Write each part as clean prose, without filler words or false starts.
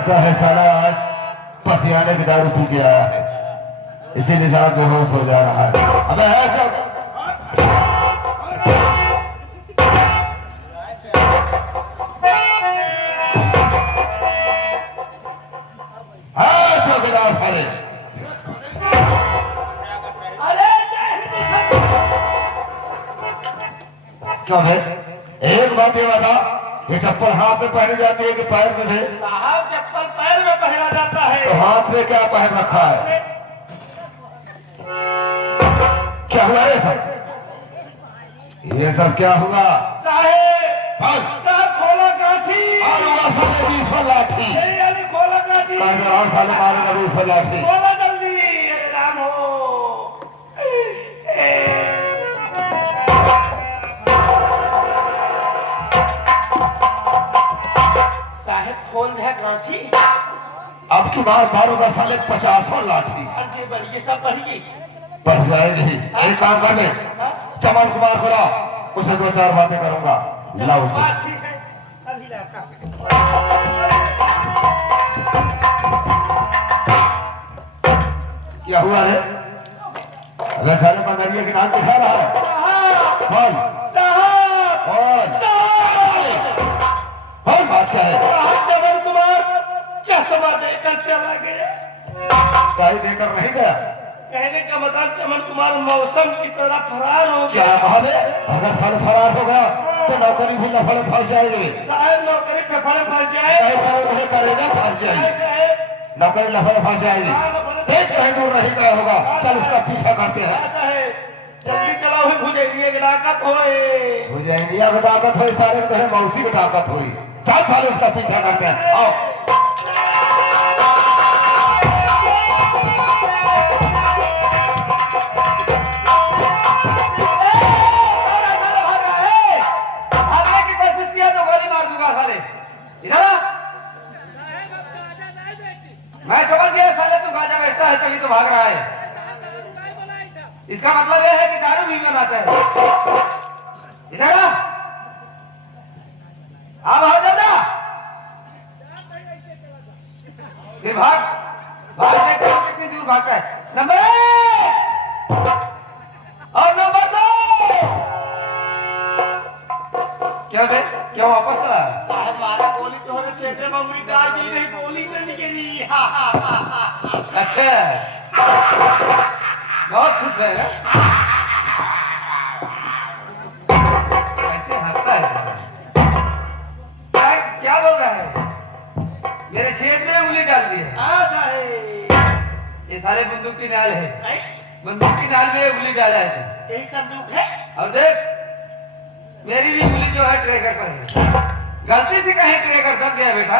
लगता है साला आज पसियाने की दारू पी के आया है, इसीलिए साला बेहोश हो जा रहा है। अबे है सब चौकीदार साले। क्यों है? एक बात ये बता, ये चप्पल हाथ में पहनी जाती है कि पैर में भी? साहब चप्पल पैर में पहना जाता है। तो हाथ में क्या पहन रखा है? क्या हुआ ये सब? ये सब क्या हुआ? साहेब साहब खोला काठी। साले 20 लाठी। खोला काठी। और साले मारेगा 20 लाठी। खोला जल्दी। अरे राम हो। साहेब खोल दे काठी। अब की बार मारूंगा साले 50 लाठी। अरे बढ़िए सब बढ़िए। बढ़ जाएगी। एक काम करने, चमन कुमार को लाओ, उसे 2-4 बातें करूंगा। लाओ उसे। ठीक है अभी लाता। क्या हुआ रे? अगर सारे बंदरिये के नाम दिखा रहा है। कौन? कौन बात क्या है? चमन कुमार चश्मा देकर चला गया। गाड़ी देकर नहीं गया? कहने का मतलब चमन कुमार मौसम की तरह फरार हो क्या गया। भावे? अगर सर फरार हो गया तो नौकरी भी लफड़े फंस जाएगी। साहब नौकरी पे फड़े फंस जाए। ऐसा उन्हें करेगा फंस जाएगी। नौकरी लफड़े फंस जाएगी। देख कहीं दूर नहीं गया होगा, चल उसका पीछा करते हैं। जल्दी चलाओ भुजैया की ताकत होए। भुजैया की ताकत हुई, सारे कहे मौसी की ताकत हुई। चल साले उसका पीछा करते हैं। आओ भागने की कोशिश किया तो गोली मार दूंगा साले। इधर आ। मैं समझ गया साले तू गांजा बेचता है तभी तो भाग रहा है। इसका मतलब यह है कि दारू भी बनाता है। इधर आ। अब आ जा। फिर भाग भाग देखते हो कितनी दूर भागता है। नंबर 1 और नंबर 2। क्या बे क्यों वापस आ? साहब मारा गोली तो होने चेहरे मम्मी डाल दी नहीं गोली नहीं गिरी। अच्छा बहुत खुश है ना? कैसे हंसता है? क्या बोल रहा है? मेरे छेद में उंगली डाल दी है। हाँ साहब ये सारे बंदूक की नाल है। बंदूक की नाल में उंगली डाला है। यही संदूक है। और देख मेरी भी उंगली जो है ट्रेगर पर है। गलती से कहीं ट्रेगर दब गया बेटा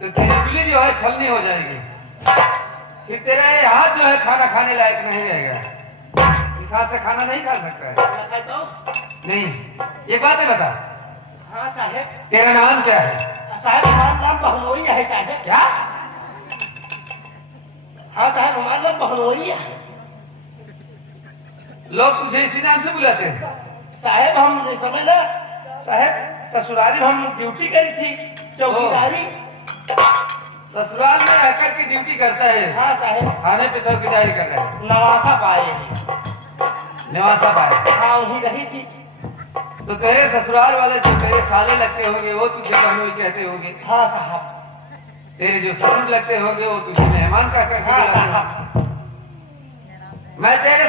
तो तेरी उंगली जो है छलनी हो जाएगी। फिर तेरा ये हाथ जो है खाना खाने लायक नहीं रहेगा। इस हाथ से खाना नहीं खा सकता है। नहीं एक बात है बता। हाँ साहब तेरा नाम क्या है? साहब हमारा नाम बहनोरिया है साहब। क्या? हाँ साहब हमारा नाम बहनोरिया है। लोग तुझे इसी नाम से बुलाते हैं? साहब हम समय ना साहब ससुराल में हम ड्यूटी करी थी चौकीदारी। ससुराल में रहकर की ड्यूटी करता है? हाँ साहब थाने पे चौकीदारी कर रहा है। नवासा पाए। नवासा पाए? हाँ वही रही थी। तो तेरे ससुराल वाले जो तेरे साले लगते होंगे वो तुझे बहनोई कहते होंगे? हाँ साहब। तेरे जो ससुर लगते होंगे वो तुझे मेहमान का कहते होंगे? मैं तेरे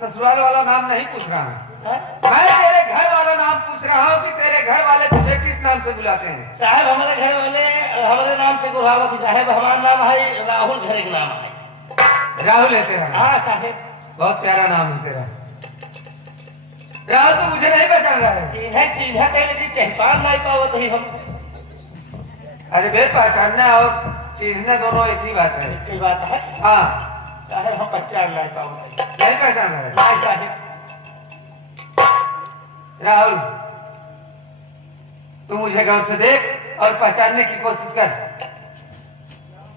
ससुराल वाला नाम नहीं पूछ रहा हूँ। मैं तेरे घर वाला नाम पूछ रहा हूँ कि तेरे घर वाले तुझे किस नाम से बुलाते हैं? साहब हमारे घर वाले हमारे नाम से बुलावत साहब। हमारा नाम है राहुल। घर का नाम है राहुल है तेरा? हाँ साहब बहुत प्यारा नाम है तेरा। राहुल तो मुझे नहीं पहचान रहा है। चिन्ह लेकिन चहपान नहीं पावत ही हम। अरे बे पहचानना और चिन्हना दोनों एक ही बात है। एक ही बात है। हाँ साहब हम पहचान नहीं पावत। नहीं पहचान रहा है? नहीं साहब। राहुल तू मुझे गौर से देख और पहचानने की कोशिश कर।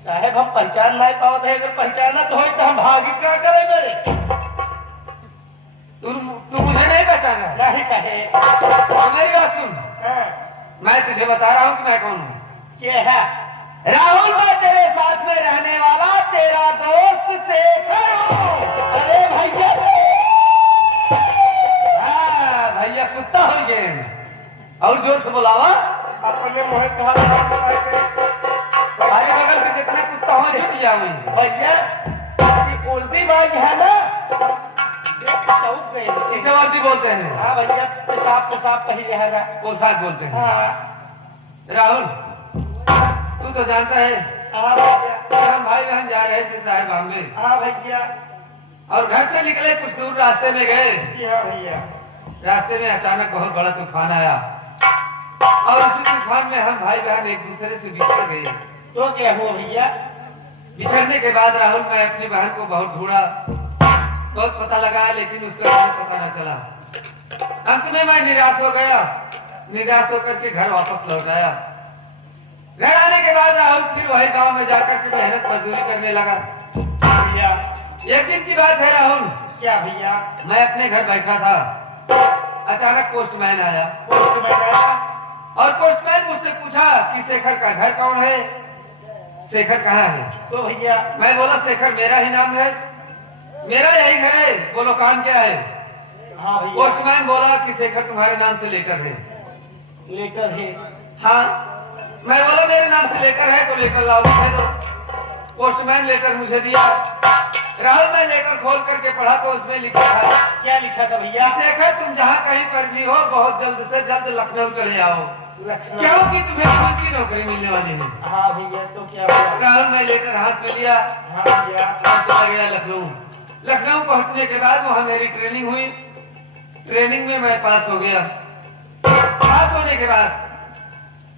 साहब हम पहचान नहीं पावत है। अगर पहचाना तो हम भागी क्या करें मेरे? तू मुझे नहीं पहचाना? नहीं साहब। मेरी बात सुन। मैं तुझे बता रहा हूँ कि मैं कौन हूँ। क्या है? राहुल मैं तेरे साथ में रहने वाला तेरा दोस्त शेखर हूँ। अरे भैया हाँ भैया कुत्ता हो गए और जोर से बुलावा अपने मुहे कहा अरे बगल में जितने कुत्ता हो जुट जाऊँ भैया ये बोलती बात है ना चौक गई इसे वर्दी बोलते हैं। हाँ भैया पेशाब पेशाब कही रहेगा पोशाक बोलते हैं। हाँ राहुल तू तो जानता है हाँ भैया कि हम भाई बहन जा रहे थे साहेब बॉम्बे हाँ भैया और घर से निकले कुछ दूर रास्ते में गए। जी हाँ भैया रास्ते में अचानक बहुत बड़ा तूफान आया और उसी तूफान में हम भाई बहन एक दूसरे से बिछड़ गए। तो क्या हुआ भैया बिछड़ने के बाद राहुल मैं अपनी बहन को बहुत ढूंढा बहुत पता लगाया लेकिन उसका कुछ पता न चला। अंत में मैं निराश हो गया। निराश होकर के घर वापस लौट आया। घर आने के बाद राहुल फिर वही गांव में जाकर के मेहनत मजदूरी करने लगा। भैया एक दिन की बात है राहुल क्या भैया मैं अपने घर बैठा था अचानक पोस्टमैन आया पोस्टमैन आया और पोस्टमैन मुझसे पूछा कि शेखर का घर कौन है शेखर कहाँ है। तो भैया मैं बोला शेखर मेरा ही नाम है मेरा यही घर है। बोलो काम क्या है। हाँ भैया पोस्टमैन बोला कि शेखर तुम्हारे नाम से लेटर है। लेकर है हाँ मैं बोला मेरे नाम से लेटर है तो लेकर लाओ है तो पोस्टमैन लेटर मुझे दिया। राहुल मैं लेटर खोल करके पढ़ा तो उसमें लिखा था क्या लिखा था भैया शेखर तुम जहाँ कहीं पर भी हो बहुत जल्द से जल्द लखनऊ चले आओ लखनऊ क्योंकि तुम्हें पुलिस की नौकरी मिलने वाली है। हाँ भैया तो क्या भैया राहुल मैं लेटर हाथ में लिया हाँ भैया और चला गया लखनऊ। लखनऊ पहुंचने के बाद वहां मेरी ट्रेनिंग हुई। ट्रेनिंग में मैं पास हो गया। पास होने के बाद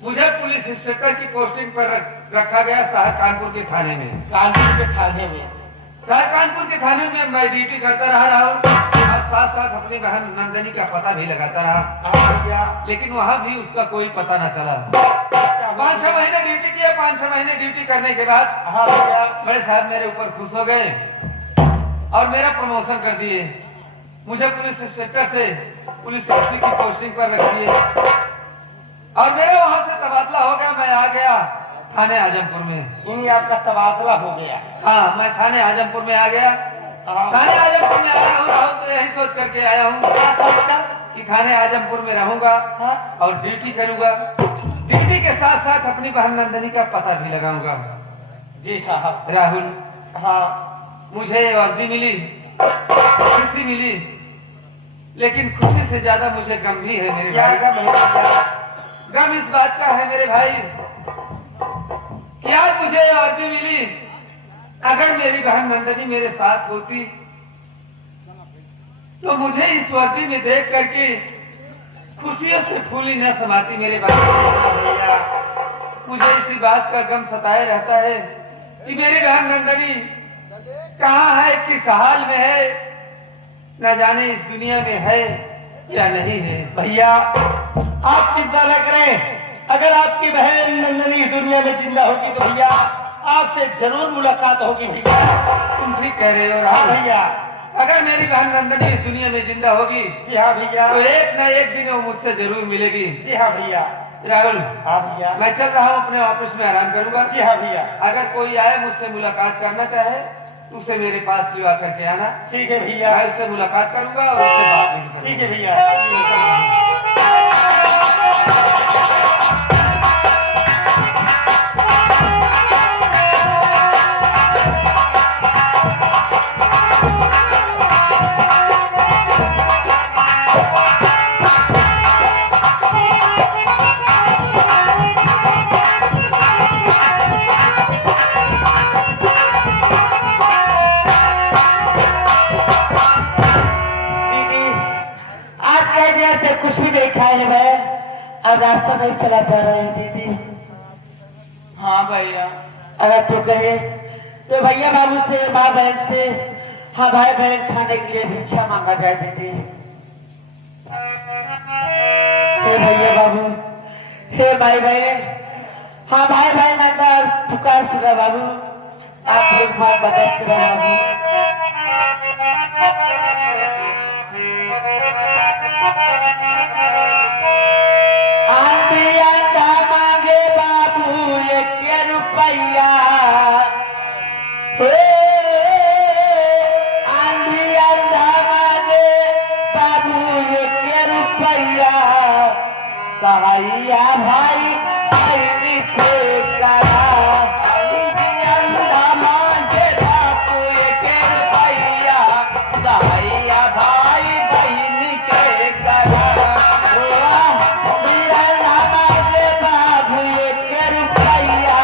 मुझे पुलिस इंस्पेक्टर की पोस्टिंग पर रखा गया शहर कानपुर के थाने में। कानपुर के थाने में शहर कानपुर के थाने में मैं ड्यूटी करता रहा राहुल और साथ साथ अपनी बहन नंदनी का पता भी लगाता रहा हाँ भैया लेकिन वहां भी उसका कोई पता न चला। क्या 5-6 महीने ड्यूटी किया। 5-6 महीने ड्यूटी करने के बाद हाँ भैया बड़े साहब मेरे ऊपर खुश हो गए और मेरा प्रमोशन कर दिए। मुझे पुलिस इंस्पेक्टर से पुलिस एसपी की पोस्टिंग पर रख दिए और मेरा वहां से तबादला हो गया। मैं आ गया थाने आजमपुर में। इन्हीं आपका तबादला हो गया हाँ मैं थाने आजमपुर में आ गया। हाँ थाने आजमपुर में आया हूँ राहुल तो यही सोच करके आया हूँ क्या सोचकर कि थाने आजमपुर में रहूंगा हाँ और ड्यूटी करूंगा। ड्यूटी के साथ साथ अपनी बहन नंदनी का पता भी लगाऊंगा। जी साहब राहुल हाँ मुझे वर्दी मिली खुशी मिली लेकिन खुशी से ज्यादा मुझे गम भी है मेरे क्या भाई। गम है भैया गम इस बात का है मेरे भाई कि आज मुझे ये वर्दी मिली। अगर मेरी बहन नंदनी मेरे साथ होती तो मुझे इस वर्दी में देख करके खुशियों से फूली न समाती मेरे भाई। भैया मुझे इसी बात का गम सताए रहता है कि मेरी बहन नंदनी कहाँ है किस हाल में है न जाने इस दुनिया में है या नहीं है। भैया आप चिंता न करें अगर आपकी बहन नंदनी इस दुनिया में जिंदा होगी तो भैया आपसे जरूर मुलाकात होगी भैया। तुम ठीक कह रहे हो हाँ राहुल। भैया अगर मेरी बहन नंदनी इस दुनिया में जिंदा होगी जी हाँ भैया तो एक न एक दिन वो मुझसे जरूर मिलेगी। जी हाँ भैया राहुल हाँ भैया मैं चल रहा हूँ अपने ऑफिस में आराम करूंगा। जी हाँ भैया अगर कोई आए मुझसे मुलाकात करना चाहे तो उसे मेरे पास लिवा करके आना। ठीक है भैया मैं उससे मुलाकात करूंगा और उससे बात भी करूंगा। ठीक है भैया आज कह दिया से कुछ भी नहीं खाए मैं अब रास्ता नहीं चला पा रहे हैं दीदी। हाँ भैया अगर तो कहे तो भैया बाबू से माँ बहन से हाँ भाई बहन खाने के लिए भिक्षा मांगा जाए दीदी। हे भैया बाबू हे भाई बहन हाँ भाई बहन अंदर पुकार सुना बाबू आप एक बात बता सुना बाबू। आंधी अंधा मांगे बाबू एक रुपया सहाइया भाई भाई के करा अंधा मांझे बापू के भैया सहाइया भाई बहन के करा अंधा मांझे बापू के भैया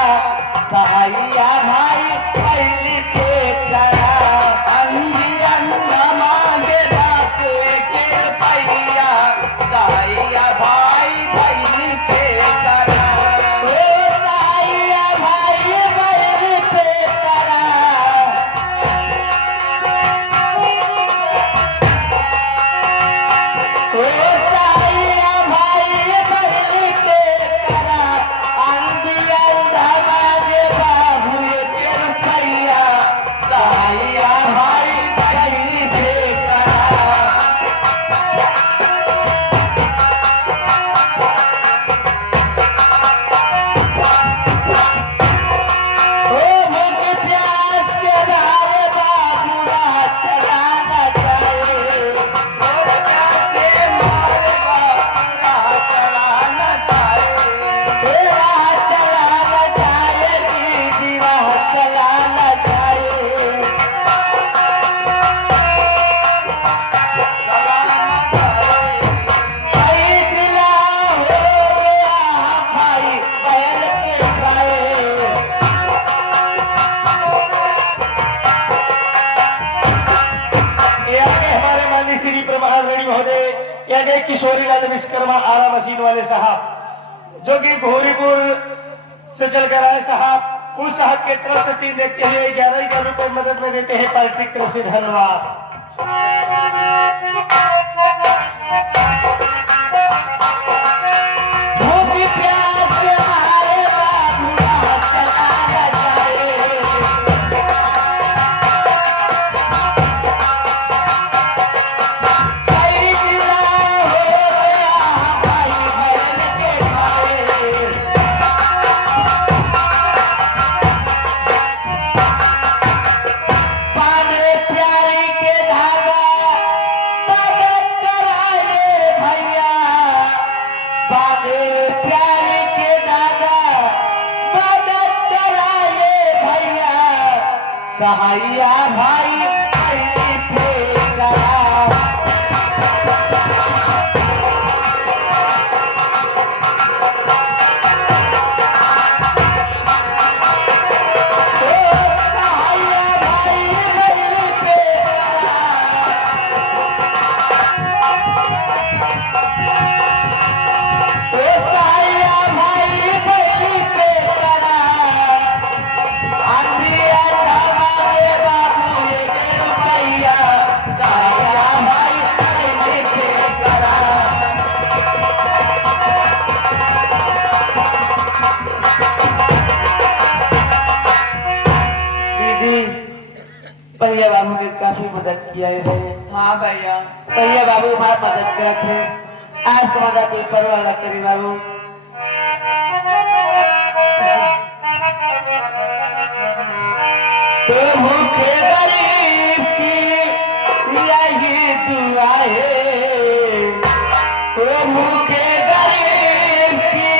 सहाइया भाई बहन के करा अंधा मांझे बापू के भैया सहाइया भाई बहन के करा सहाइया भाई बहन के करा सहाइया भाई बहन के करा अंधिया धमाज बाबू के भैया सहाइया भाई बहन के करा ओ भूख प्यास के धारे बाबूरा चलाना चाहे के मारे बाबूरा चलाना चाहे राह चलाना चाहे दीदी राह चलाना चाहे भाई दिला हो गया भाई बैल के गाए ये आगे हमारे माननीय श्री प्रभात रेड्डी महोदय, ये आगे किशोरीलाल विश्वकर्मा आरा मशीन वाले साहब जो कि घोरीपुर से चल कर आए साहब, उस साहब के तरफ से सीन देखते हुए 11 रुपए मदद में देते हैं पार्टी की तरफ से धन्यवाद। भूख प्यास के मारे बाबूरा चलाना चाहे भाई दिला हो गया भाई बैल के खाए पाने प्यारी के धागा मदद कराए भैया पाने प्यारी के धागा मदद कराए भैया सहाइया भाई बहन के करा सहाइया भाई बहन के सहाइया भाई बहन के करा अंधिया धमाके बाबू के भैया सहाइया भाई बहन के करा दीदी भैया बाबू ने काफी मदद किया है भाई। हाँ भैया भैया बाबू हमारा मदद करते हैं। आज तुम्हारा पेपर वाला करी बाबू तो भूखे गरीब की यही दुआ है तो भूखे गरीब की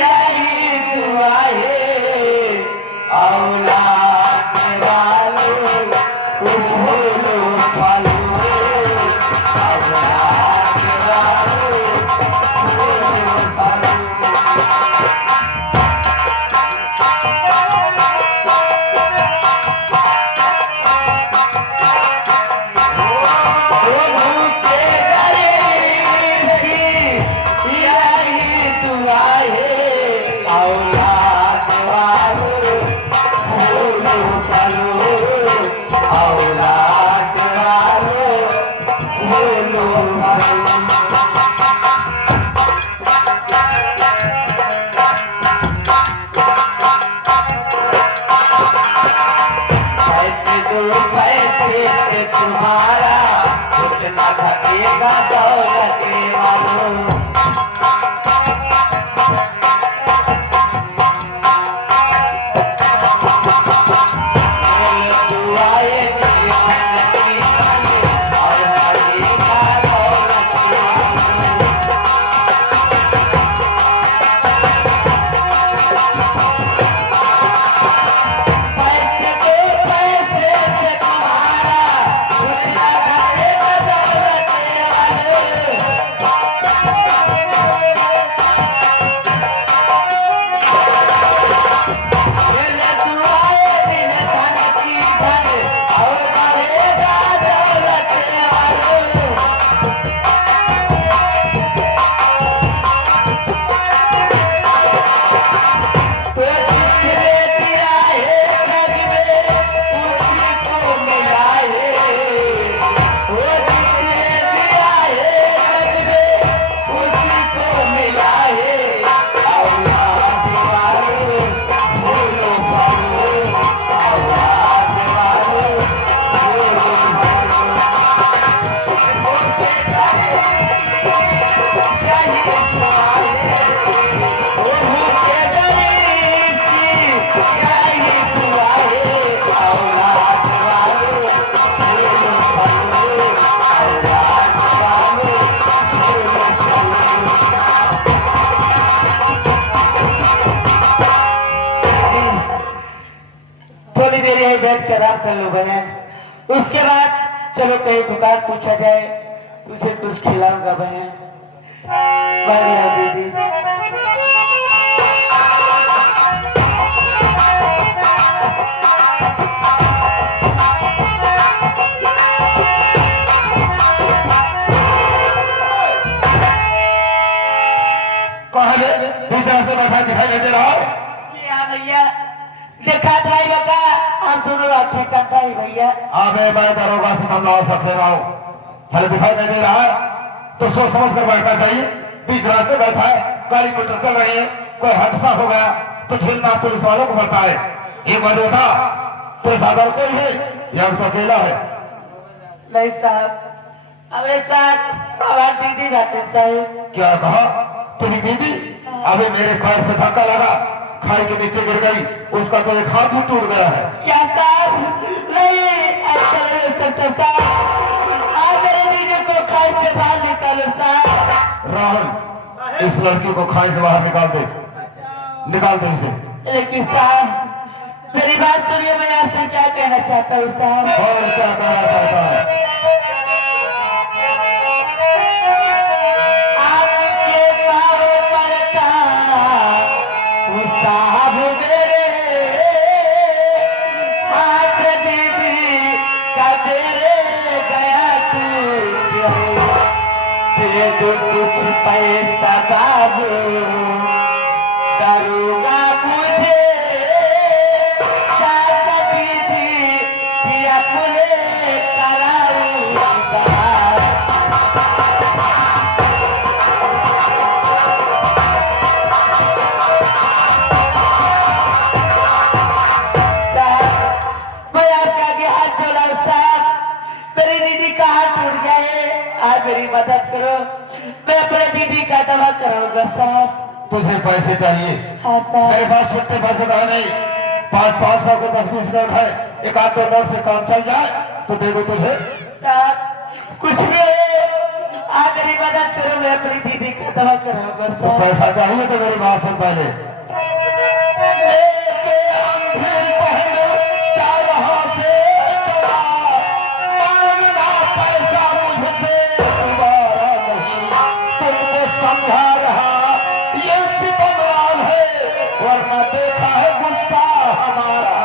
यही दुआ है औलाद वालों फूलो फलो औलाद वालों फूलो फलो इंतजाम कर लो बहन। उसके बाद चलो कहीं दुकान पूछा जाए, तुझे कुछ खिलाऊंगा बहन। बढ़िया दीदी। दूसरा से बैठा दिखाई नहीं दे रहा है? हाँ भैया, देखा भाई बता, हम दोनों आंखें करता ही भैया। अबे मैं दरोगा से हम लाओ सबसे लाओ, चले दिखाई नहीं दे रहा है तो सोच समझ कर बैठना चाहिए। बीच रास्ते बैठा है, गाड़ी मोटर चल रही है, कोई हादसा हो गया तो झेलना पुलिस वालों को पड़ता है। एक बार था तो सागर कोई है या तो अकेला है? नहीं साहब, हमें साथ सवार दीदी जाते साहब। क्या कहा? तुम्हें दीदी? अभी मेरे पैर से धक्का लगा, खाई के नीचे गिर गई, उसका तो एक हाथ भी टूट गया है। क्या साहब? नहीं, ऐसा नहीं सकता साहब। आप मेरे दीदी को खाई से बाहर निकालो साहब। राहुल, इस लड़की को खाई से बाहर निकाल दे, निकाल दे इसे। लेकिन साहब मेरी बात सुनिए, मैं आपसे क्या कहना चाहता हूँ साहब। और क्या कहना चाहता है? आपके पाँव पड़ता हूँ साहब मेरे, हाथ दीदी का तेरे गया तू दे दो कुछ पैसा बाबू, करूँगा मुझे चाचा दीदी कि अपने कराऊंगा। मैं आपके आगे हाथ जोड़ा हूँ साहब, मेरी दीदी का हाथ टूट गया है, आज मेरी मदद करो, मैं अपने दीदी का दवा कराऊंगा साहब। तुझे पैसे चाहिए? हाँ साहब। मेरे पास छुट्टे पैसे तो है नहीं, 500 के 10-20 नोट है, एक आध दो नोट से काम चल जाए तो दे दो तुझे। साहब कुछ भी हो, आप मेरी मदद करो, मैं अपनी दीदी का दवा कराऊंगा तो साहब। पैसा चाहिए तो मेरी बात सुन पहले। लेके अंधी बहन क्या यहाँ से चला, मांगना पैसा मुझसे दोबारा नहीं, तुमको समझा रहा ये सितमलाल है, वरना देखा है गुस्सा हमारा।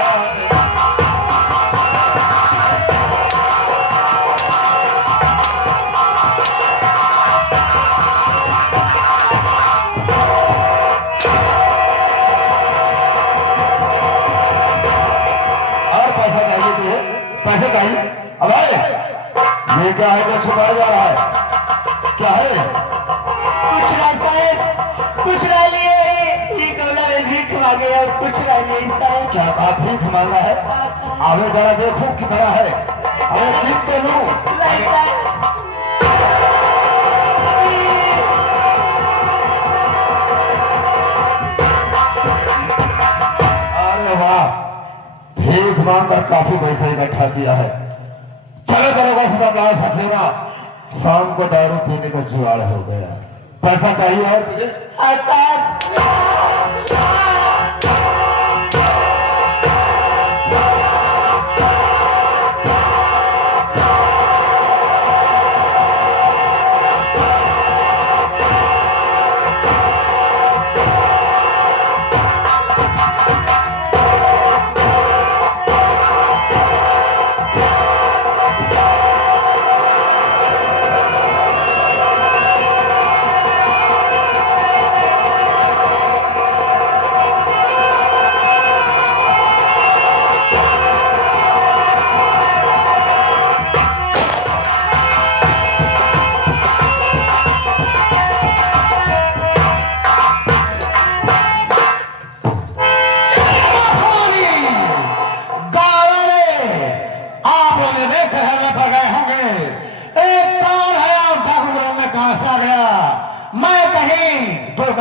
पैसे चाहिए? अब ये क्या है जो छुपाया जा रहा है? क्या है? कुछ ना साहब, कुछ ना लिए, ये कमला में भीख मांगे और कुछ ना लिए साहब। क्या आप भीख मांगा है? आगे जरा देखो कितना है, अरे भीख तो लूं। नहीं साहब। अरे वाह, भीख मांगकर काफी पैसा इकट्ठा किया है। चलो दरोगा से सक्सेना, शाम को दारू पीने का जुगाड़ हो गया। पैसा चाहिए और तुझे?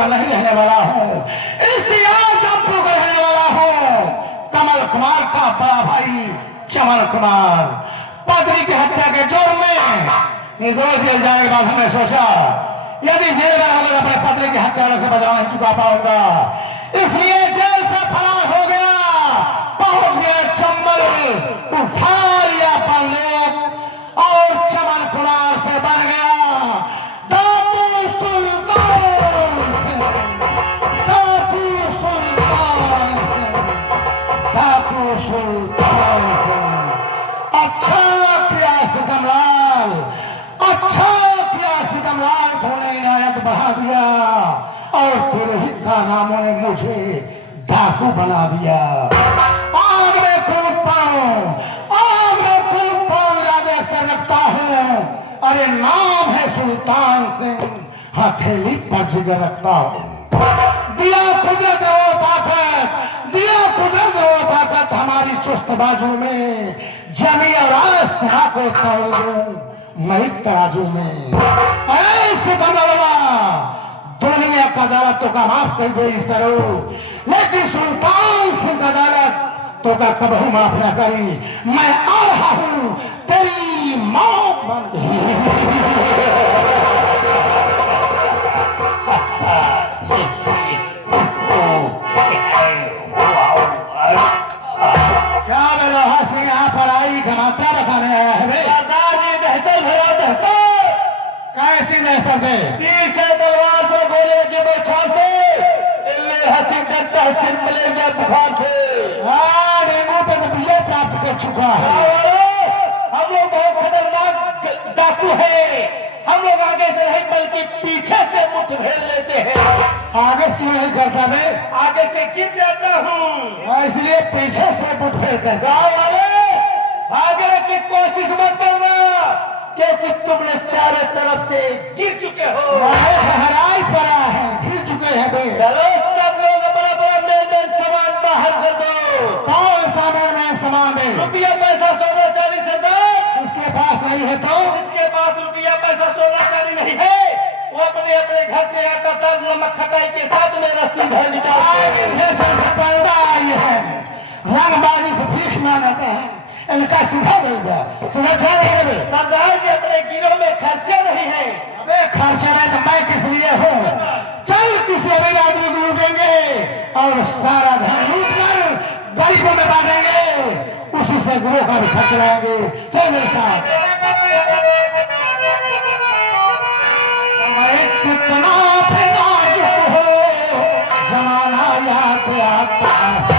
नहीं रहने वाला हूँ, इसी आजमपुर का रहने वाला हूँ। कमल कुमार का बड़ा भाई चमन कुमार पादरी की हत्या के जुर्म में निर्दोष जेल जाने के बाद हमने सोचा यदि जेल में हम अपने पत्नी की हत्या से बचा नहीं चुका पाऊंगा, इसलिए जेल से फरार हो गया। पहुंच गए चंबल, उठा लिया बंदूक और चमन कुमार से बन गया टापू सुल्तान सिंह, टापू सुल्तान सिंह, टापू सुल्तान सिंह। अच्छा किया सिकमलाल, अच्छा किया सिकमलाल, तूने इनायत बढ़ा दिया और तेरे ही कारनामों ने मुझे डाकू बना दिया। आग में कूद पाऊं, आग में कूद पाऊं, इरादे से रखता हूं, अरे नाम है सुल्तान सिंह, हथेली पर जिगर रखता हूं। दिया कुदरत वो ताकत, दिया कुदरत वो ताकत हमारी चुस्त बाजू में, जमी और आसमां को तोड़ दूं मैं तराजू में। ऐसे कमलवा दुनिया का अदालत तो का माफ कर दे इस तरह, लेकिन सुल्तान सिंह का अदालत तो का कबहू माफ न करी। मैं आ रहा हूं तेरी मौत बंद। क्या बोलो हंसी यहाँ पर आई धमाका दिखाने आया है? दहशत भरा दहशत। कैसी दहशत है? पीछे तलवार से बोले कि बचा से हंसी करता है मलेरिया बुखार से। हाँ डेंगू पे तो विजय प्राप्त कर चुका है। हम लोग बहुत खतरनाक डाकू है, हम लोग आगे से नहीं बल्कि पीछे से मुठभेड़ लेते हैं। आगे से नहीं करता मैं, आगे से गिर जाता हूँ, इसलिए पीछे से मुठभेड़ कर। गाँव वाले भागने की कोशिश मत करना, क्योंकि तुमने चारों तरफ से गिर चुके हो। हराई पड़ा है, गिर चुके हैं। चलो सब लोग अपना अपना मेन सामान बाहर कर दो। कौन सा मेन सामान है? रुपया पैसा सोना चांदी से दो। इसके पास नहीं है तो? इसके पास रुपया पैसा सोना चांदी नहीं है, वो अपने अपने घर से आकर तब नमक खटाई के साथ में रस्सी भर निकालते हैं। रंगबाजी से भीख मांगते हैं, इनका सीधा देगा सरदार जी। अपने गिरोह में खर्चा नहीं है। अबे खर्चा नहीं तो मैं किस लिए हूँ? चल किसी अमीर आदमी को लूटेंगे और सारा धन लूट कर गरीबों में बांटेंगे, उसी से गिरोह का भी खर्च लाएंगे। चल मेरे साथ। समय कितना भी नाजुक हो, जमाना याद आता है।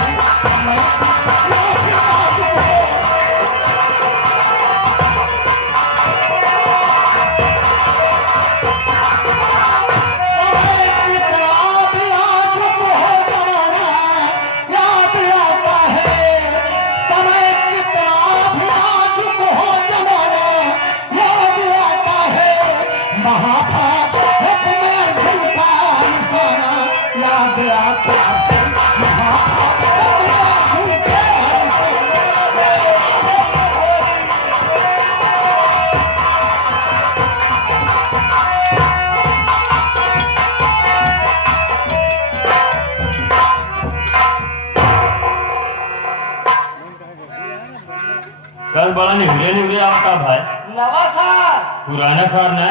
समय कितना भी नाजुक हो, कल बड़ा निकले आपका भाई। नवा साल पुराना साल न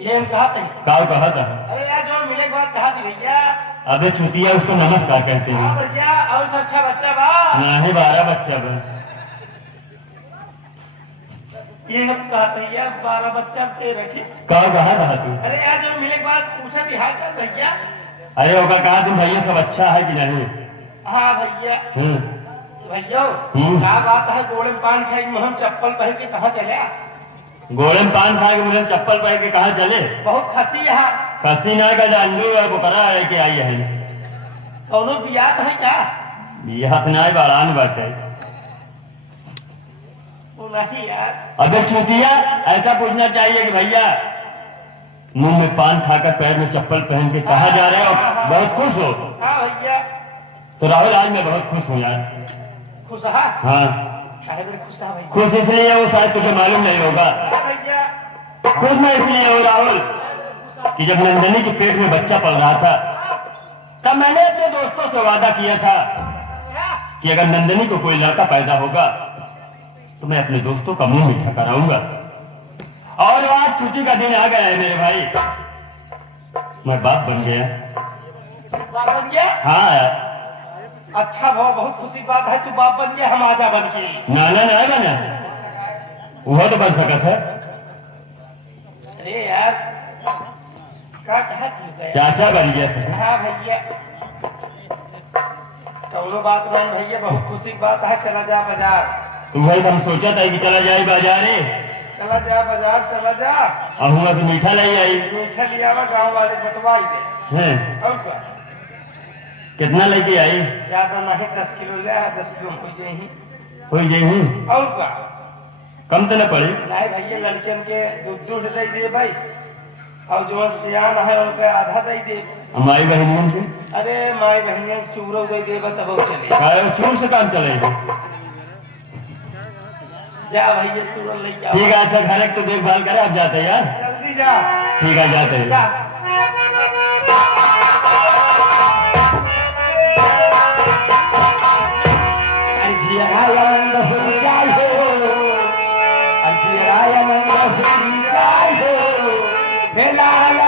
ये हम कहा थे। काल कहा था। अरे यार जो मिले के बाद कहा थी भैया। अबे छुट्टियां उसको नमस्कार कहते हैं। भैया और अच्छा बच्चा बा नहीं 12 बच्चा बा। ये हम कहा था यार 12 बच्चा पे रखी। काल कहा था तू? अरे यार जो मिले के बाद पूछा थी हाल चाल भैया। अरे होगा कहा तुम भैया सब अच्छा है कि नहीं? हाँ भैया। भैया क्या बात है? गोड़े में पान खाई हम चप्पल पहन के कहाँ चले? गोड़े में पान खा के मुझे चप्पल पहन के कहाँ चले? बहुत खसी है। खसी ना का जानलू है बुकरा है कि आई है। कौनो बियात है क्या? यह अपना ही बारान बात है। नहीं यार। अबे छुट्टिया ऐसा पूछना चाहिए कि भैया मुंह में पान खाकर पैर में चप्पल पहन के कहा जा रहे हो? बहुत खुश हो? हाँ भैया। तो राहुल आज मैं बहुत खुश हूँ यार। खुश है? हाँ खुश है भैया। खुश इसलिए वो शायद तुझे मालूम नहीं होगा। भैया खुश मैं इसलिए हूँ राहुल कि जब नंदनी के पेट में बच्चा पल रहा था तब मैंने अपने दोस्तों से वादा किया था कि अगर नंदनी को कोई लड़का पैदा होगा तो मैं अपने दोस्तों का मुंह मीठा कराऊंगा। और आज छुट्टी का दिन आ गया है मेरे भाई, मैं बाप बन गया। बन गया? हाँ यार। अच्छा भाव बहुत खुशी की बात है, तू बाप बन गया हम आजा बन के। ना ना ना बना वो तो बन सकत है। अरे यार का कहा तू चाचा बन गया था। हाँ भैया कौनो बात नहीं भैया, बहुत खुशी की बात है। चला जा बाजार, तो वही हम सोचा था कि चला जाए बाजारे, चला जा बाजार, चला जा। अब हुआ से मीठा लाई आई मीठा लिया हुआ गाँव वाले बटवाई दे। है। और क्या कितना लेके आई? ज्यादा नहीं, 10 किलो ले, 10 किलो हो जाए। हो गई और क्या कम तो न पड़ी। नहीं भैया, लड़कियन के दूध दे दे भाई, और जो सियान है उनके आधा दे दे। हमारी बहनियों से अरे माई बहनियों चूरो दे दे तब चले। खाए चूर से काम चलेगा। जा भैया चूरन लेके आओ। ठीक है, अच्छा घर तो देखभाल करे, आप जाते हैं यार। जल्दी जा। ठीक है जाते हैं। जा। अर्जिरायनंद हो जाए हो, अर्जिरायनंद हो जाए हो, हे लाल